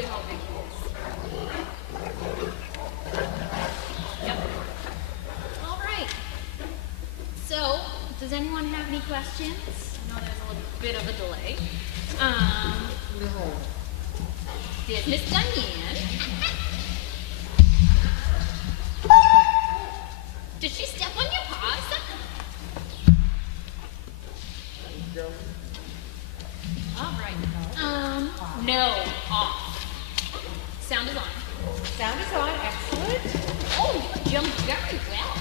idea how big he is. Yep. All right. So, does anyone have any questions? I know there's a little bit of a delay. No. Did Miss Diane? Did she step on your paws? All right. No, off. Sound is on. Sound is on. Excellent. Oh, you jumped very well.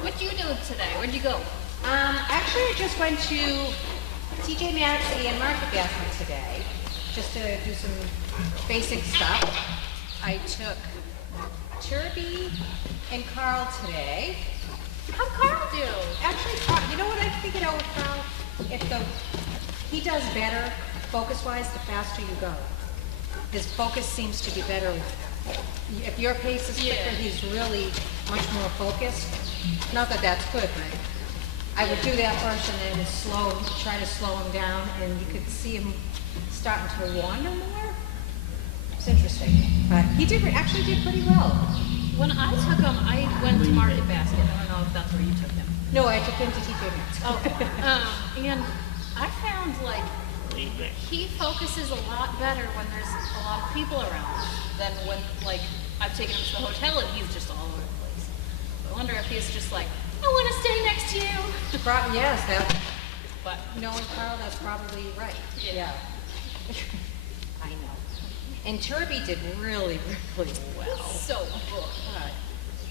What you do today? Where'd you go? Actually, I just went to TJ Maxx and Market Basket today, just to do some basic stuff. I took Turby and Carl today. How'd Carl do? Actually, you know what I figured out with Carl? He does better focus-wise the faster you go. His focus seems to be better. If your pace is quicker, he's really much more focused. Not that that's good, but I would do that first and then try to slow him down, and you could see him starting to wander more. It's interesting, but he actually did pretty well. When I took him, I went to Market Basket. I don't know if that's where you took him. No, I took him to TJ Maxx. Oh, and I found like he focuses a lot better when there's a lot of people around than when like I've taken him to the hotel and he's just all over the place. I wonder if he's just like, I want to stay next to you. Yes, But knowing Carl, that's probably right. Yeah. I know. And Turby did really, really well. So good.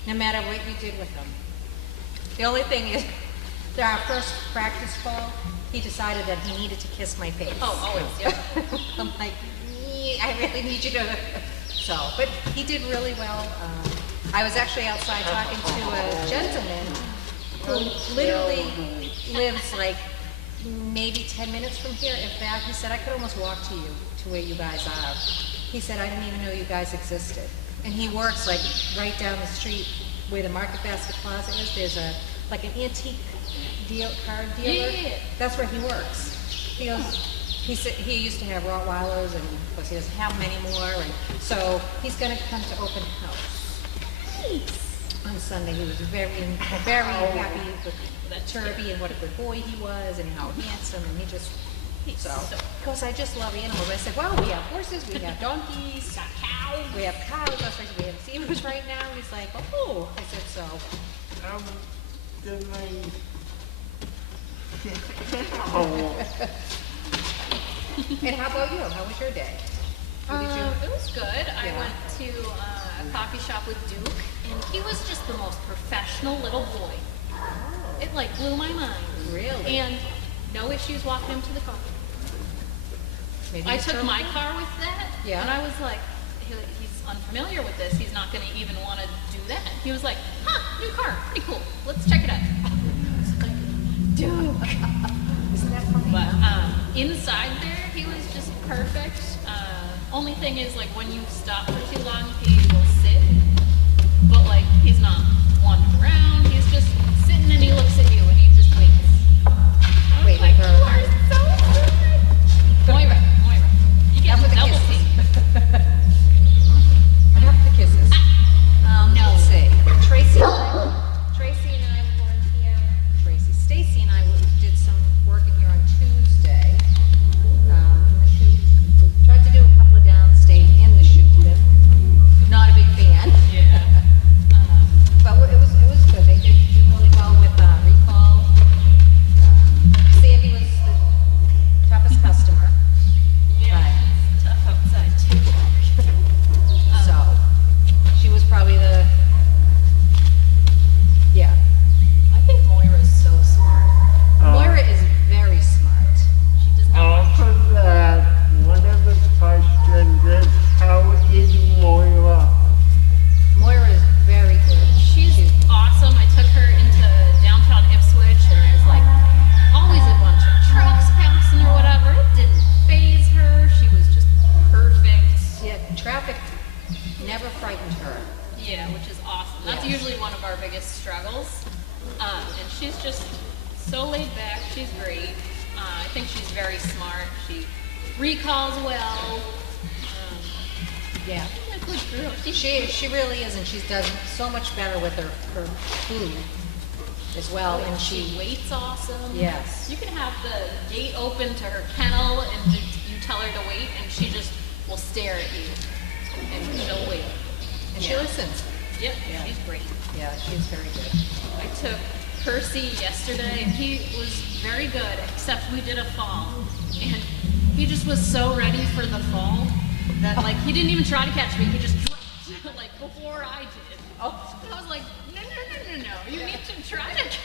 No matter what you did with him. The only thing is, our first practice fall, he decided that he needed to kiss my face. Oh, always, yeah. I'm like, I really need you to. So, but he did really well. I was actually outside talking to a gentleman who literally lives like maybe 10 minutes from here. In fact, he said, I could almost walk to you, to where you guys are. He said, I didn't even know you guys existed. And he works like right down the street where the Market Basket Plaza is. There's like an antique car dealer. Yeah. That's where he works. He said he used to have Rottweilers, and of course he doesn't have many more. And so he's going to come to open house. Nice. On Sunday. He was very, very happy with that Turby and what a good boy he was and how handsome, and he just. So, of course, I just love animals. I said, well, we have horses, we have donkeys, we have cows. That's right, we have zebras right now. And he's like, oh. I said, so. And how about you? How was your day? It was good. I went to a coffee shop with Duke, and he was just the most professional little boy. Oh. It like blew my mind. Really? And no issues walking him to the car. Maybe I took my car with that, Yeah. and I was like, he's unfamiliar with this. He's not going to even want to do that. He was like, new car, pretty cool. Let's check it out. I was like, Duke. Isn't that funny? But inside there, he was just perfect. Only thing is, like, when you stop for too long, he will sit. But, like, he's not wandering around. He's just sitting and he looks at you and he just waits. Wait, like, for you are so good. Moira, you get Enough with the double kisses. team. Enough with the kisses. No. Let's see. Tracy and I were in here. Stacy and I did some work in here on Tuesday. In the shoot. We tried to do a couple of downstate in the shoot. Not a big fan. Yeah. But it was good. They did really well with recall. Sandy was the toughest customer. Yeah. Tough outside, too. So she was probably I think Moira's so smart. Moira is very smart. She does not. After that, one of the questions is, how is Moira? Moira is very good. She's awesome. I took her into downtown Ipswich, and there's like always a bunch of trucks passing or whatever. It didn't faze her. She was just perfect. Yeah, traffic never frightened her. Yeah, which is awesome. That's Yes. usually one of our biggest struggles. And she's just so laid back. She's great. I think she's very smart. She recalls well. Yeah. A good girl. She really is, and she's done so much better with her food as well, and She waits awesome. Yes. You can have the gate open to her kennel and you tell her to wait and she just will stare at you and she'll wait. and she listens. Yep, Yeah. she's great. Yeah, she's very good. I took Percy yesterday and he was very good, except we did a fall. And he just was so ready for the fall that like he didn't even try to catch me, he just dropped like before I did. Oh, And I was like, no, you need to try to catch.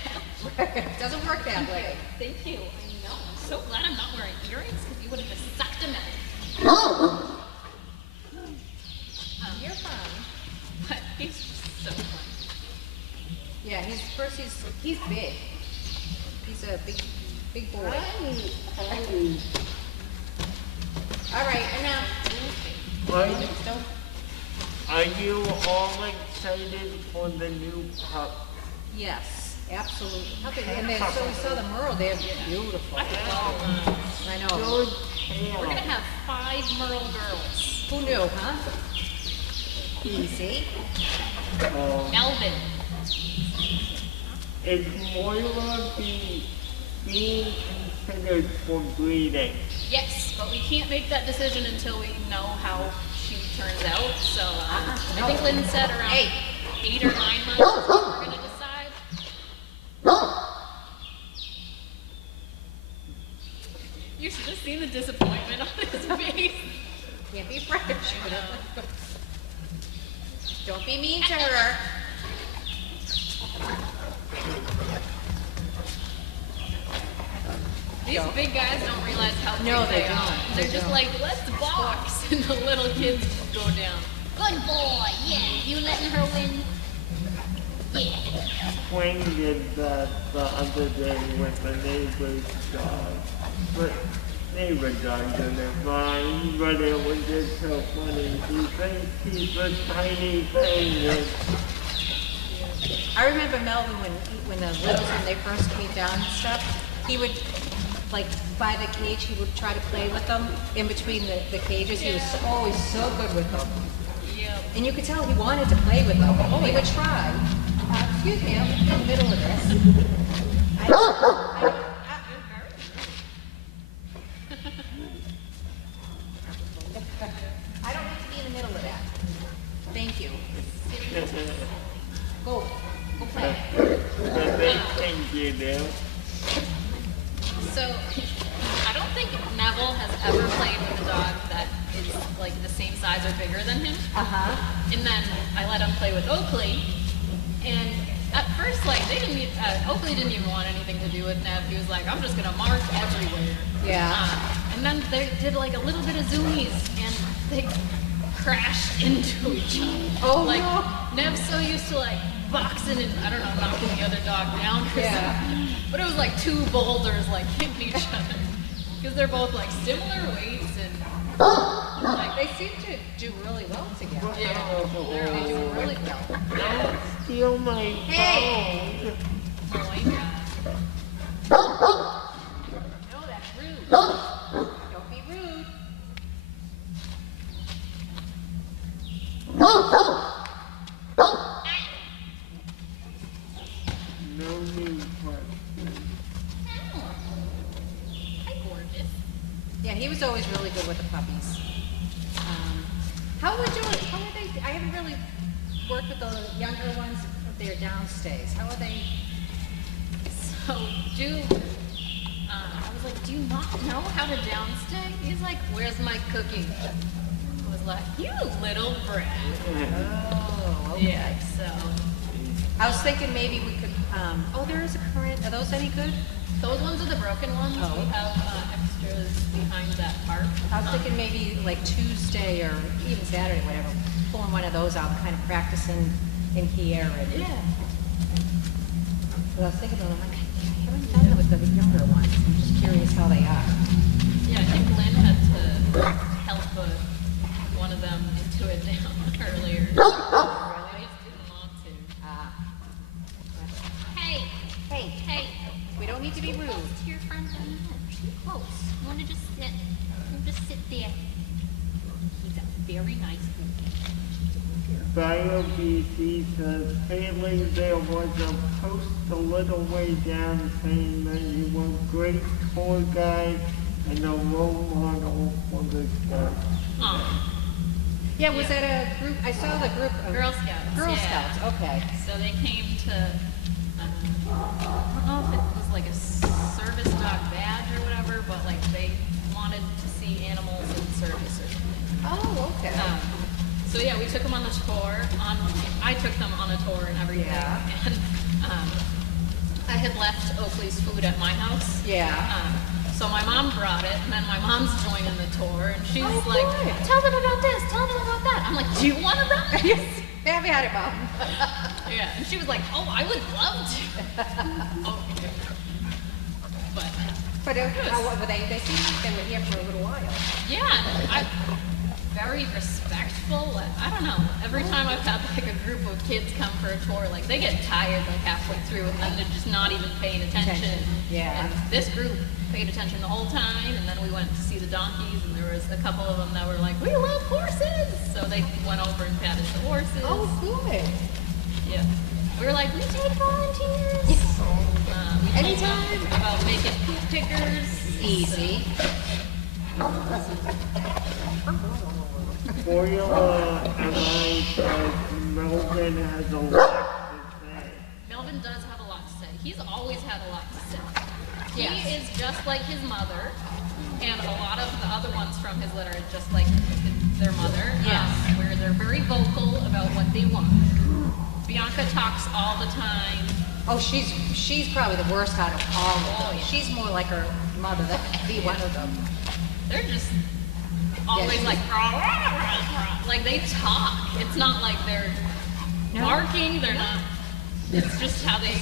doesn't work that way. Thank you. I know. I'm so glad I'm not wearing earrings because you would have just sucked them out. You're fine. But he's just so fun. Yeah, he's big. He's a big boy. All right, enough. Don't. Are you all excited for the new pup? Yes, absolutely. And then, so we saw the Merle. They're beautiful. I know. Good We're going to tail. have 5 Merle girls. Who knew, huh? Easy. Melvin. Is Moira being considered for breeding? Yes, but we can't make that decision until we know how she turns out. So I No. think Lynn said around Hey. 8 or 9 months we're going to decide. You should have seen the disappointment on his face. Can't be fresh. Don't be mean to her. These big guys don't realize how big No, they are. don't. They're They just don't. like, let's box, and the little kids just go down. Good boy, yeah. You letting her win? Yeah. Wayne did that the other day with the neighbor's dog. But neighbor dog didn't mind, but it was just so funny. He thinks he's a tiny thing. And I remember Melvin when the littles, when they first came down and stuff, he would, like, by the cage, he would try to play with them in between the cages. He was always so good with them. Yep. And you could tell he wanted to play with them. He would try. Excuse me, I'm in the middle of this. I don't need to be in the middle of that. Thank you. Go play. the big thing you do. So, I don't think Neville has ever played with a dog that is like the same size or bigger than him. Uh-huh. And then I let him play with Oakley, and at first, like, Oakley didn't even want anything to do with Nev. He was like, I'm just gonna mark everywhere. Yeah. And then they did like a little bit of zoomies, and they crashed into each other. Oh, like, no. Nev's so used to like boxing and, I don't know, knocking the other dog down or Yeah. something. But it was like 2 boulders like hitting each other. Because they're both like similar weights and like, They seem to do really well together. yeah, They do really well. Don't steal my Hey. phone. oh my god. No, that's rude. Don't be rude. No new question. Hi, gorgeous. Yeah, he was always really good with the puppies. How are we doing? How are they? I haven't really worked with the younger ones. They're downstays. How are they? So, I was like, do you not know how to downstay? He's like, where's my cookie? I was like, you little brat. Oh, okay. Yeah, so. I was thinking maybe we could. Oh, there is a current. Are those any good? Those ones are the broken ones. Oh. We have extras behind that part. I was thinking maybe like Tuesday or even Saturday, whatever, pulling one of those out, kind of practicing in here. And, Yeah. but I was thinking, I'm like, I haven't done it with the younger ones. I'm just curious how they are. Yeah, I think Lynn had to help one of them into it down earlier. I just didn't want to. Ah. Hey, Hey, hey. we don't need to be rude. Close to your friend. No, too close. You want to just sit? You just sit there. He's a very nice boy. BioBC says, Haley, there was a post a little way down saying that you were a great tour guide and a role model for the Scouts. Oh, Yeah, was that a group? I saw the group of Girl Scouts. Girl yeah. Scouts, okay. So they came to, I don't know if it was like a service dog badge or whatever, but like they wanted to see animals in service or something. Oh, okay. So yeah, we took them on the tour. I took them on a tour and everything. Yeah. And I had left Oakley's food at my house. Yeah. So my mom brought it, and then my mom's joining the tour, and she's Oh, like, good. "Tell them about this. Tell them about that." I'm like, "Do you want to ride?" Yes. Have you had it, Mom? Yeah. And she was like, "Oh, I would love to." Oh. But But they seemed like they were here for a little while. yeah, I very respectful. I don't know. Every time I've had like a group of kids come for a tour, like they get tired like halfway through, and then they're just not even paying attention. Yeah. And this group paid attention the whole time, and then we went to see the donkeys, and there was a couple of them that were like, "We love horses!" So they went over and patted the horses. Oh, good. Yeah. We were like, "We take volunteers." We told Anytime. them about making poop pickers. Easy. Moira and I said Melvin has a lot to say. Melvin does have a lot to say. He's always had a lot to say. Yes. He is just like his mother, and a lot of the other ones from his litter are just like their mother. Yes. Where they're very vocal about what they want. Bianca talks all the time. Oh, she's probably the worst out of all of them. Oh, yeah. She's more like her mother than any one of them. They're just always she's- like, rah, rah, rah, rah. Like they talk. It's not like they're No. barking. They're not. It's just how they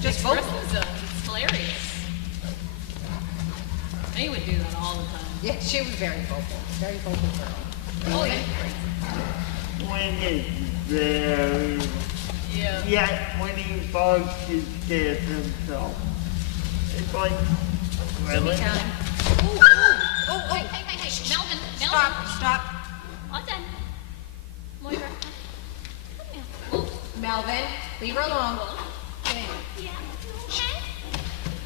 Just express vocal. themselves. It's hilarious. They would do that all the time. Yeah, she was very vocal. Very vocal girl. Oh yeah. When it's very, Yeah. yet when he barks, he scares himself. It's like, really? Oh, Hey, hey, hey, hey, Melvin, stop. All done. Moira, come here. Whoa. Melvin, leave her alone. Yeah, you okay?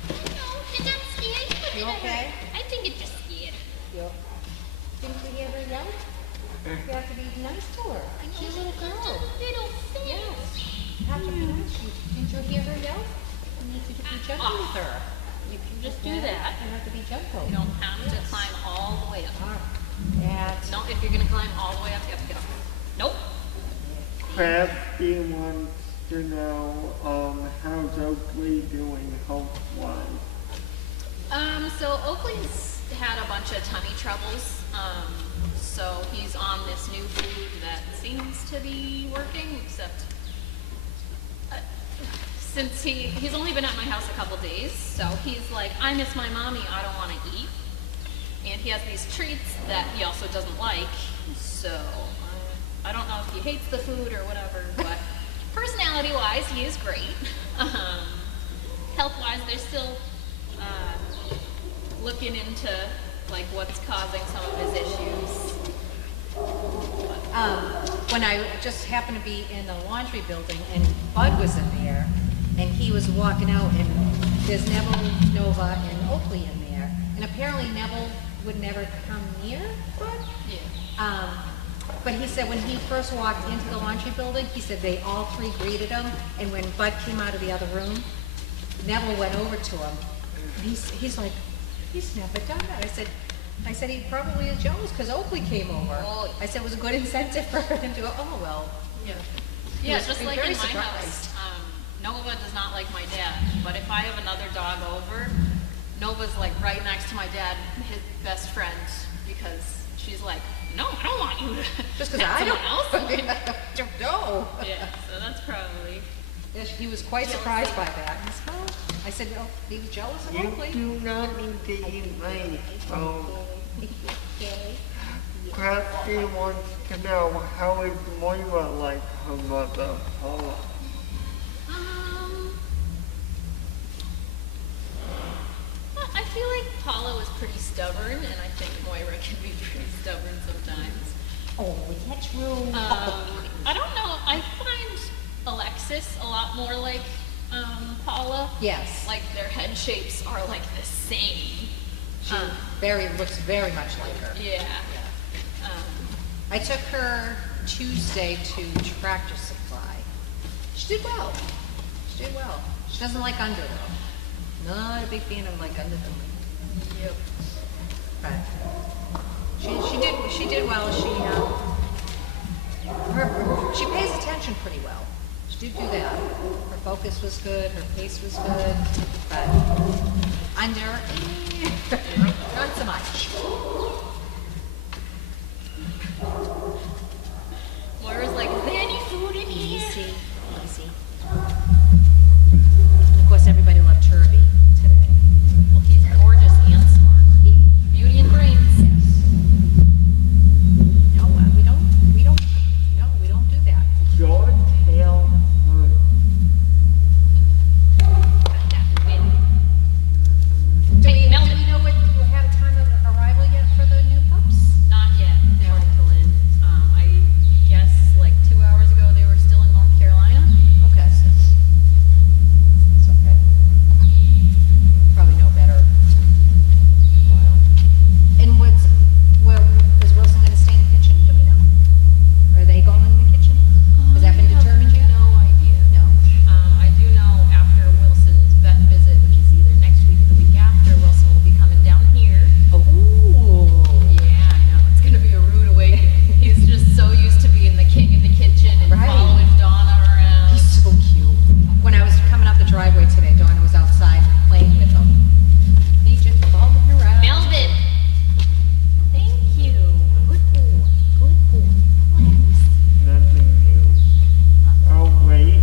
No, you're not scared. You okay? I think it's just scared. Yep. Didn't you hear her yell? You have to be nice to her. She's a little girl. Little thing. Yes. You have to be nice. Didn't you hear her yell? You need to be gentle with her. You can just do that. You have to be gentle. You don't have to climb all the way up. That's No, if you're gonna climb all the way up, you have to get up. Nope. Crafty wants to know, how's Oakley doing health-wise? So Oakley's had a bunch of tummy troubles. So he's on this new food that seems to be working, except since he's only been at my house a couple days, so he's like, I miss my mommy, I don't want to eat. And he has these treats that he also doesn't like, so I don't know if he hates the food or whatever, but personality-wise, he is great. Health-wise, they're still looking into like what's causing some of his issues. when I just happened to be in the laundry building and Bud was in there and he was walking out and there's Neville, Nova, and Oakley in there. And apparently Neville would never come near Bud. Yeah. But he said when he first walked into the laundry building, he said they all three greeted him. And when Bud came out of the other room, Neville went over to him. And he's like, he's never done that. I said he probably is jealous because Oakley came over. Oh. I said it was a good incentive for him to go, oh, well. Yeah. He Yeah, was just like very in my surprised. house, Nova does not like my dad, but if I have another dog over, Nova's like right next to my dad, his best friend, because she's like, no, I don't want you to Just because pet I someone else. don't know. Yeah, so that's probably. Yes, he was quite surprised by that. He said, oh. I said, no, he was jealous of You Oakley. do not need to eat my phone. Crafty wants to know, how is Moira like her mother, Paula? I feel like Paula was pretty stubborn, and I think Moira can be pretty bedroom. I don't know. I find Alexis a lot more like Paula. Yes. Like their head shapes are like the same. She looks very much like her. Yeah. I took her Tuesday to Tractor Supply. She did well. She did well. She doesn't like under though. Not a big fan of like under them. Yep. But she did well. She pays attention pretty well. She did do that. Her focus was good. Her pace was good. But under, not so much. Moira's like, is there any food in here? Easy. Of course, everybody loved Turby today. Well, he's gorgeous and smart. Beauty and brains. Yes. No, we don't do that. George Hale. Do we Melvin. know what we have a time of arrival yet for the new pups? Not yet, No. according to Lynn. I guess like 2 hours ago they were still in North Carolina. Okay. It's okay. Probably know better. Well. And is Wilson gonna stay in the kitchen? Do we know? Are they going in the kitchen? Has that been determined yet? No idea. No. I do know after Wilson's vet visit, which is either next week or the week after, Wilson will be coming down here. Oh. Yeah, I know. It's gonna be a rude awakening. He's just so used to being the king in the kitchen and Right. following Donna around. He's so cute. When I was coming up the driveway today, Donna was outside playing with him. He just followed her around. Melvin! Thank you. Good boy. Good boy. Nothing new. Oh, wait.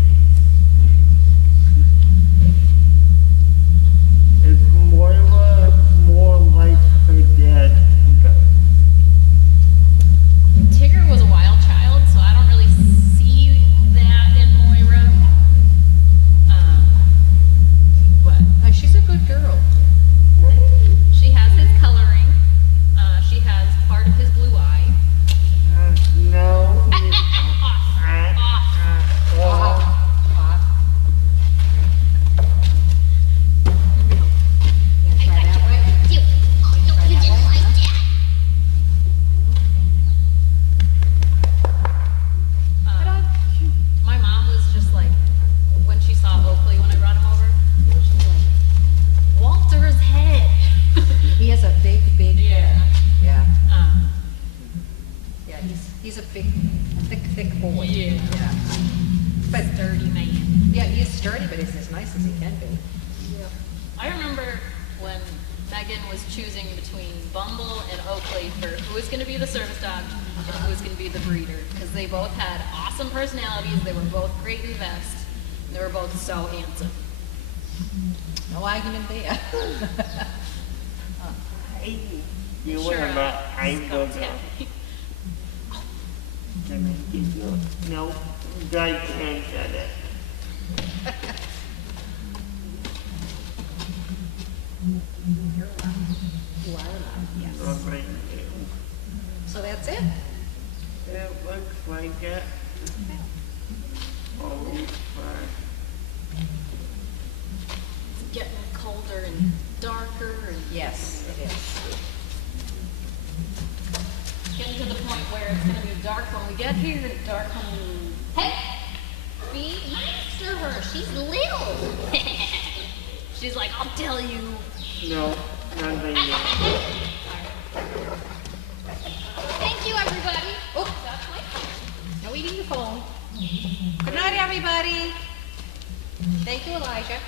Is Moira more like her dad? Tigger was a wild child, so I don't really see that in Moira. But Oh, she's a good girl. she has his coloring. She has part of his blue eye. No. Off. You gonna try that way? You. Oh, no, Try you that didn't way, like huh? that. My mom was just like, when she saw Oakley when I brought him over, she's like, Walter's head. He has a big Yeah. Yeah. Um, Yeah, he's a big, thick boy. Yeah. But Sturdy man. yeah, he is sturdy, but he's as nice as he can be. I remember when Megan was choosing between Bumble and Oakley for who was going to be the service dog and who was going to be the breeder, because they both had awesome personalities. They were both great in vest. And they were both so handsome. No argument there. You Sure, were about Scott's hamburger. happy. Can I give you? No, I can't get it. You are allowed, yes. Not right now. So that's it. It looks like it. Oh, fuck. It's getting colder and darker and Yes, it is. getting to the point where it's going to be dark when we get here and dark when we... Hey! Be nice to her. She's little. She's like, I'll tell you. No, nothing new. Thank you, everybody. Oh, no eating the phone. Good night, everybody. Thank you, Elijah.